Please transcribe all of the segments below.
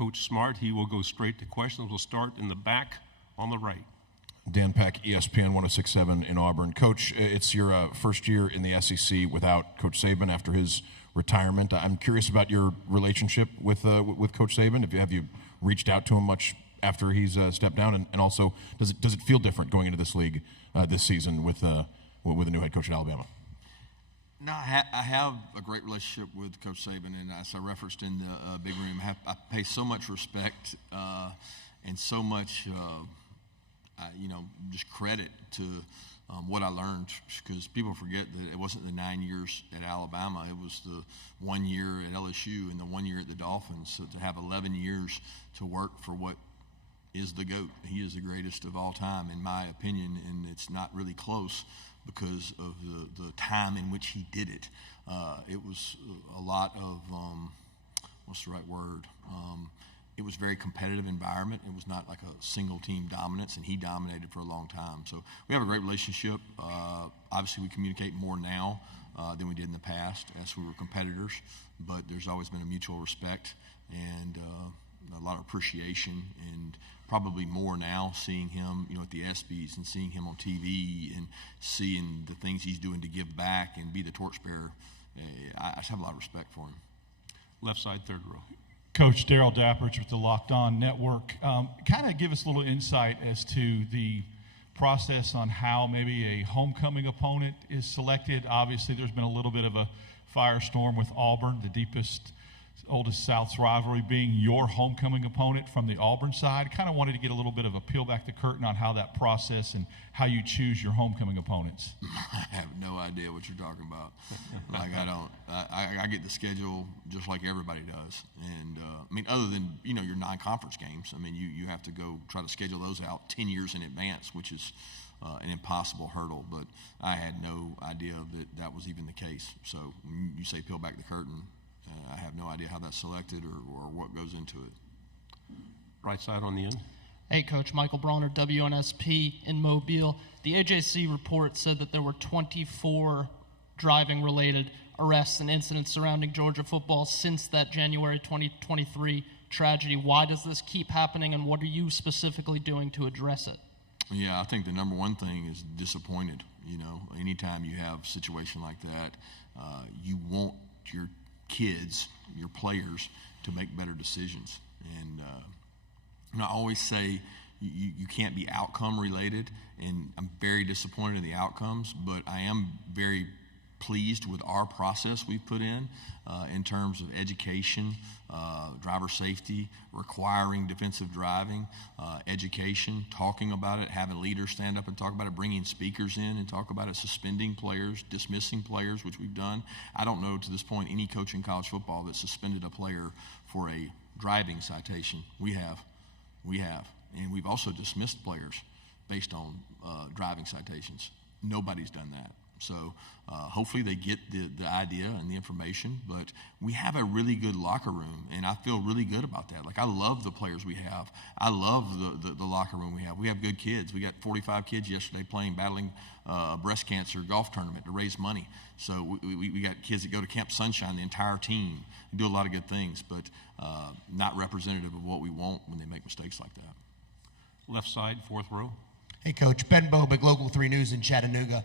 Coach Smart. He will go straight to questions. We'll start in the back on the right. Dan Peck, ESPN 106.7 in Auburn. Coach, it's your first year in the SEC without Coach Saban after his retirement. I'm curious about your relationship with Coach Saban. Have you reached out to him much after he's stepped down, and also does it feel different going into this league this season with a new head coach at Alabama? No, I have a great relationship with Coach Saban, and as I referenced in the big room, I pay so much respect and so much, just credit to what I learned, because people forget that it wasn't the 9 years at Alabama. It was the 1 year at LSU and the 1 year at the Dolphins. So to have 11 years to work for what is the GOAT. He is the greatest of all time, in my opinion, and it's not really close because of the time in which he did it. It was a lot of, what's the right word? It was a very competitive environment. It was not like a single team dominance, and he dominated for a long time. So we have a great relationship. Obviously, we communicate more now than we did in the past as we were competitors, but there's always been a mutual respect and a lot of appreciation, and probably more now seeing him, at the ESPYs and seeing him on TV and seeing the things he's doing to give back and be the torchbearer. I just have a lot of respect for him. Left side, third row. Coach Darryl Dapprich with the Locked On Network. Kind of give us a little insight as to the process on how maybe a homecoming opponent is selected. Obviously, there's been a little bit of a firestorm with Auburn, the deepest, oldest South's rivalry being your homecoming opponent from the Auburn side. Kind of wanted to get a little bit of a peel back the curtain on how that process and how you choose your homecoming opponents. I have no idea what you're talking about. I get the schedule just like everybody does. And, other than, your non-conference games, you have to go try to schedule those out 10 years in advance, which is an impossible hurdle. But I had no idea that was even the case. So you say peel back the curtain. I have no idea how that's selected or what goes into it. Right side on the end. Hey, Coach. Michael Bronner, WNSP in Mobile. The AJC report said that there were 24 driving-related arrests and incidents surrounding Georgia football since that January 2023 tragedy. Why does this keep happening, and what are you specifically doing to address it? Yeah, I think the number one thing is disappointed. Anytime you have a situation like that, you want your kids, your players, to make better decisions. And I always say you can't be outcome related, and I'm very disappointed in the outcomes, but I am very pleased with our process we've put in terms of education, driver safety, requiring defensive driving, education, talking about it, having leaders stand up and talk about it, bringing speakers in and talk about it, suspending players, dismissing players, which we've done. I don't know to this point any coach in college football that suspended a player for a driving citation. We have. And we've also dismissed players based on driving citations. Nobody's done that. So hopefully they get the idea and the information, but we have a really good locker room, and I feel really good about that. Like, I love the players we have. I love the locker room we have. We have good kids. We got 45 kids yesterday battling breast cancer golf tournament to raise money. So we got kids that go to Camp Sunshine, the entire team, and do a lot of good things, but not representative of what we want when they make mistakes like that. Left side, fourth row. Hey, Coach. Ben Bobick, Local 3 News in Chattanooga.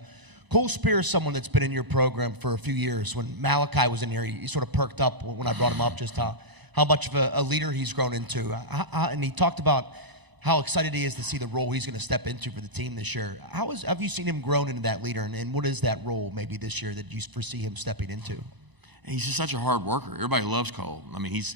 Cole Spear is someone that's been in your program for a few years. When Malachi was in here, he sort of perked up when I brought him up, just how much of a leader he's grown into. And he talked about how excited he is to see the role he's going to step into for the team this year. Have you seen him grown into that leader, and what is that role maybe this year that you foresee him stepping into? He's just such a hard worker. Everybody loves Cole. He's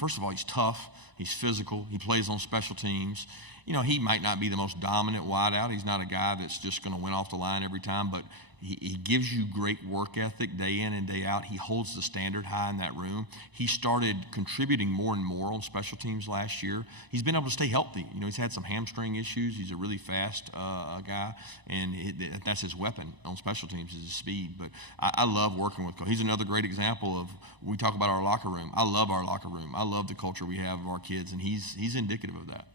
first of all, he's tough. He's physical. He plays on special teams. He might not be the most dominant wideout. He's not a guy that's just going to win off the line every time, but he gives you great work ethic day in and day out. He holds the standard high in that room. He started contributing more and more on special teams last year. He's been able to stay healthy. He's had some hamstring issues. He's a really fast guy, and that's his weapon on special teams is his speed. But I love working with Cole. He's another great example of, we talk about our locker room. I love our locker room. I love the culture we have of our kids, and he's indicative of that.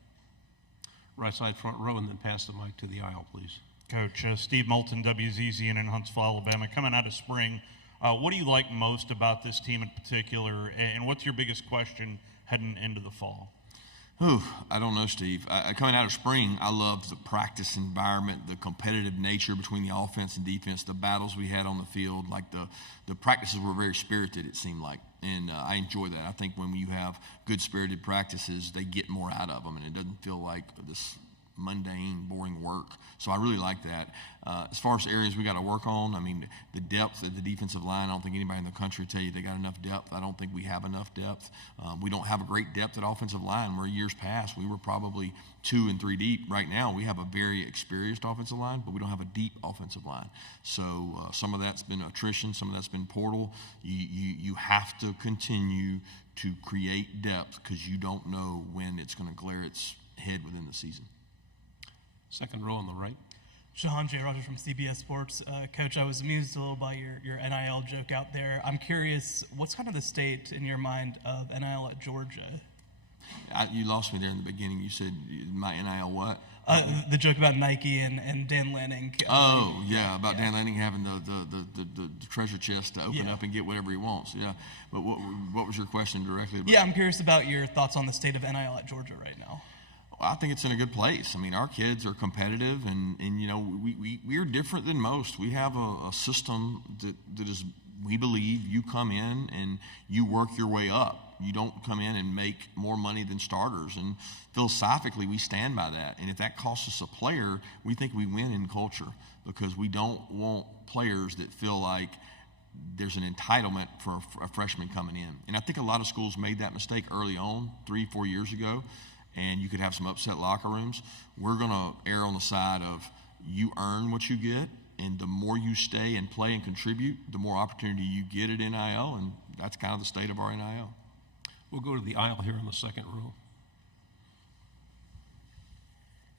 Right side, front row, and then pass the mic to the aisle, please. Coach, Steve Moulton, WZZN in Huntsville, Alabama. Coming out of spring, what do you like most about this team in particular, and what's your biggest question heading into the fall? Ooh, I don't know, Steve. Coming out of spring, I loved the practice environment, the competitive nature between the offense and defense, the battles we had on the field. Like the practices were very spirited, it seemed like, and I enjoy that. I think when you have good spirited practices, they get more out of them, and it doesn't feel like this mundane, boring work. So I really like that. As far as areas we got to work on, I mean, the depth of the defensive line, I don't think anybody in the country will tell you they got enough depth. I don't think we have enough depth. We don't have a great depth at offensive line, where years past we were probably 2 and 3 deep. Right now we have a very experienced offensive line, but we don't have a deep offensive line. So some of that's been attrition, some of that's been portal. You have to continue to create depth, because you don't know when it's going to glare its head within the season. Second row on the right. Shahan J. Rogers from CBS Sports. Coach, I was amused a little by your NIL joke out there. I'm curious, what's kind of the state in your mind of NIL at Georgia? You lost me there in the beginning. You said my NIL what? The joke about Nike and Dan Lanning. About Dan Lanning having the treasure chest to open up and get whatever he wants. Yeah, but what was your question directly about? Yeah, I'm curious about your thoughts on the state of NIL at Georgia right now. I think it's in a good place. I mean, our kids are competitive, and you know, we are different than most. We have a system that is, we believe you come in and you work your way up. You don't come in and make more money than starters. And philosophically, we stand by that. And if that costs us a player, we think we win in culture, because we don't want players that feel like there's an entitlement for a freshman coming in. And I think a lot of schools made that mistake early on, 3-4 years ago, and you could have some upset locker rooms. We're going to err on the side of you earn what you get, and the more you stay and play and contribute, the more opportunity you get at NIL, and that's kind of the state of our NIL. We'll go to the aisle here in the second row.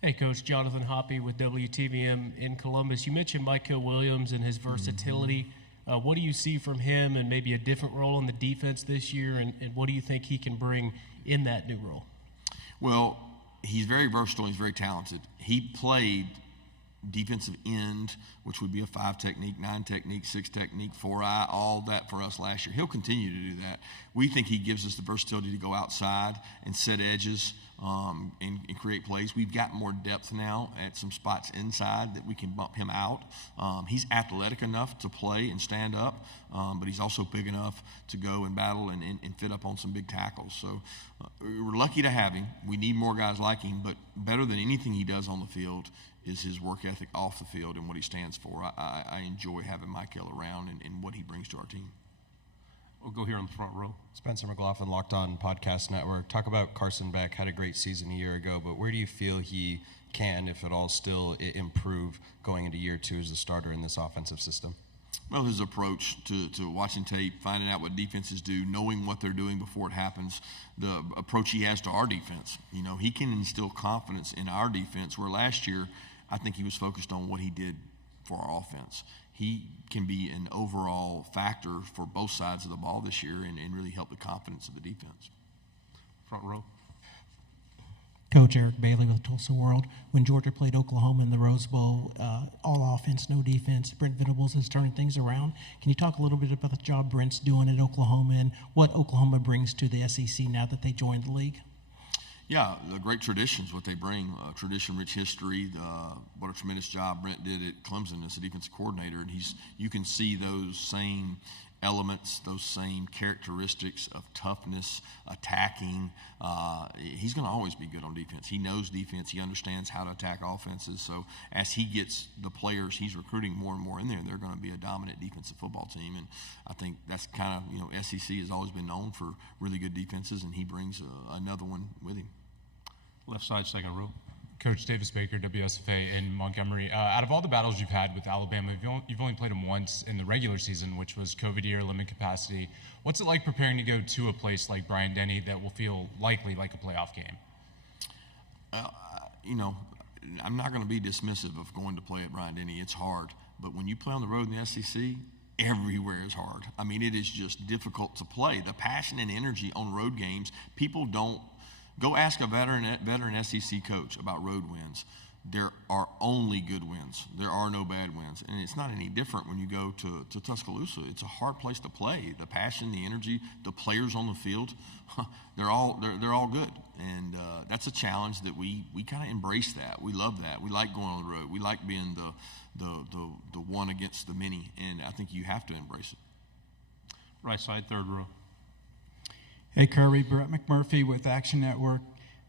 Hey, Coach. Jonathan Hoppy with WTVM in Columbus. You mentioned Micah Williams and his versatility. What do you see from him, and maybe a different role in the defense this year, and what do you think he can bring in that new role? Well, he's very versatile. He's very talented. He played defensive end, which would be a 5 technique, 9 technique, 6 technique, 4-eye, all that for us last year. He'll continue to do that. We think he gives us the versatility to go outside and set edges and create plays. We've got more depth now at some spots inside that we can bump him out. He's athletic enough to play and stand up, but he's also big enough to go and battle and fit up on some big tackles. So we're lucky to have him. We need more guys like him, but better than anything he does on the field is his work ethic off the field and what he stands for. I enjoy having Michael around and what he brings to our team. We'll go here in the front row. Spencer McLaughlin, Locked On Podcast Network. Talk about Carson Beck. Had a great season a year ago, but where do you feel he can, if at all, still improve going into year 2 as the starter in this offensive system? Well, his approach to watching tape, finding out what defenses do, knowing what they're doing before it happens, the approach he has to our defense. You know, he can instill confidence in our defense, where last year I think he was focused on what he did for our offense. He can be an overall factor for both sides of the ball this year and really help the confidence of the defense. Front row. Coach Eric Bailey with Tulsa World. When Georgia played Oklahoma in the Rose Bowl, all offense, no defense, Brent Venables has turned things around. Can you talk a little bit about the job Brent's doing at Oklahoma and what Oklahoma brings to the SEC now that they joined the league? Yeah, the great traditions, what they bring, tradition-rich history. What a tremendous job Brent did at Clemson as a defensive coordinator, and you can see those same elements, those same characteristics of toughness, attacking. He's going to always be good on defense. He knows defense. He understands how to attack offenses. So as he gets the players he's recruiting more and more in there, they're going to be a dominant defensive football team. And I think that's kind of, SEC has always been known for really good defenses, and he brings another one with him. Left side, second row. Coach Davis Baker, WSFA in Montgomery. Out of all the battles you've had with Alabama, you've only played them once in the regular season, which was COVID year, limited capacity. What's it like preparing to go to a place like Bryant-Denny that will feel likely like a playoff game? I'm not going to be dismissive of going to play at Bryant-Denny. It's hard. But when you play on the road in the SEC, everywhere is hard. I mean, it is just difficult to play. The passion and energy on road games, people don't. Go ask a veteran SEC coach about road wins. there are only good wins. There are no bad wins. And it's not any different when you go to Tuscaloosa. It's a hard place to play. The passion, the energy, the players on the field, they're all good. And that's a challenge that we kind of embrace that. We love that. We like going on the road. We like being the one against the many. And I think you have to embrace it. Right side, third row. Hey, Kirby, Brett McMurphy with Action Network.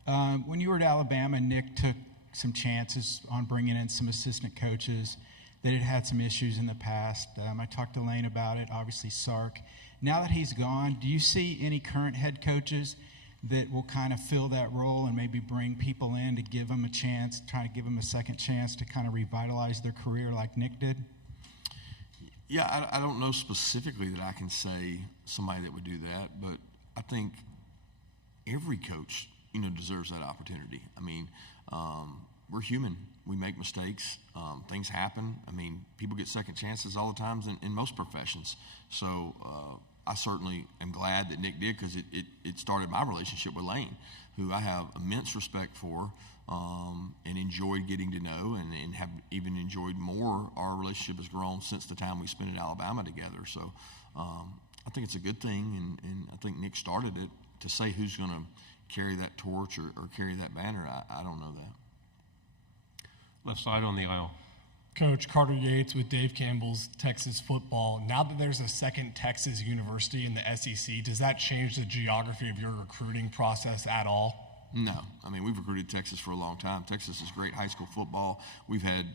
When you were at Alabama, Nick took some chances on bringing in some assistant coaches that had had some issues in the past. I talked to Lane about it, obviously Sark. Now that he's gone, do you see any current head coaches that will kind of fill that role and maybe bring people in to give them a chance, try to give them a second chance to kind of revitalize their career like Nick did? Yeah, I don't know specifically that I can say somebody that would do that, but I think every coach, deserves that opportunity. I mean, we're human. We make mistakes. Things happen. I mean, people get second chances all the time in most professions. So I certainly am glad that Nick did, because it started my relationship with Lane, who I have immense respect for and enjoyed getting to know, and have even enjoyed more. Our relationship has grown since the time we spent at Alabama together. So I think it's a good thing, and I think Nick started it. To say who's going to carry that torch or carry that banner, I don't know that. Left side on the aisle. Coach, Carter Yates with Dave Campbell's Texas Football. Now that there's a second Texas university in the SEC, does that change the geography of your recruiting process at all? No. I mean, we've recruited Texas for a long time. Texas is great high school football. We've had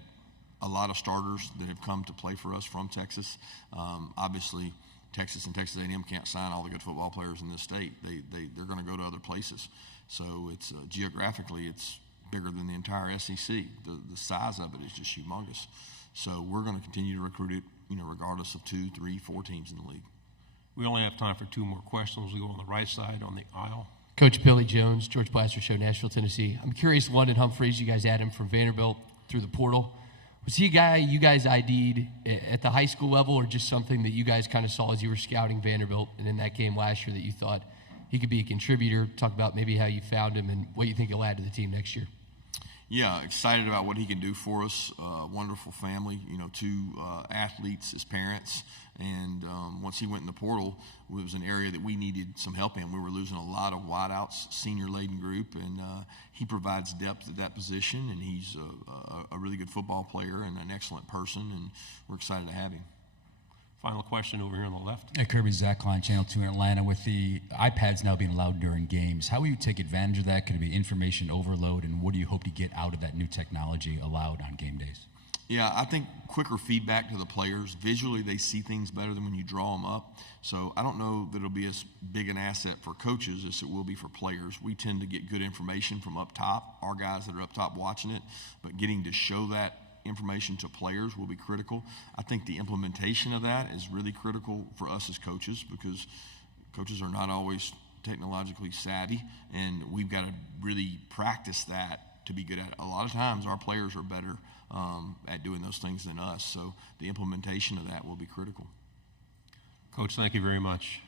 a lot of starters that have come to play for us from Texas. Obviously, Texas and Texas A&M can't sign all the good football players in this state. They're going to go to other places. So it's geographically, it's bigger than the entire SEC. The size of it is just humongous. So we're going to continue to recruit it, regardless of 2, 3, 4 teams in the league. We only have time for 2 more questions. We go on the right side on the aisle. Coach Billy Jones, George Blaster Show, Nashville, Tennessee. I'm curious, London Humphreys, you guys had him from Vanderbilt through the portal. Was he a guy you guys ID'd at the high school level, or just something that you guys kind of saw as you were scouting Vanderbilt, and in that game last year that you thought he could be a contributor? Talk about maybe how you found him and what you think he'll add to the team next year. Yeah, excited about what he can do for us. Wonderful family, 2 athletes as parents. And once he went in the portal, it was an area that we needed some help in. We were losing a lot of wideouts, senior-laden group, and he provides depth at that position, and he's a really good football player and an excellent person, and we're excited to have him. Final question over here on the left. Hey, Kirby, Zach Klein, Channel 2 in Atlanta. With the iPads now being allowed during games, how will you take advantage of that? Could it be information overload, and what do you hope to get out of that new technology allowed on game days? Yeah, I think quicker feedback to the players. Visually, they see things better than when you draw them up. So I don't know that it'll be as big an asset for coaches as it will be for players. We tend to get good information from up top, our guys that are up top watching it, but getting to show that information to players will be critical. I think the implementation of that is really critical for us as coaches, because coaches are not always technologically savvy, and we've got to really practice that to be good at it. A lot of times our players are better at doing those things than us, so the implementation of that will be critical. Coach, thank you very much.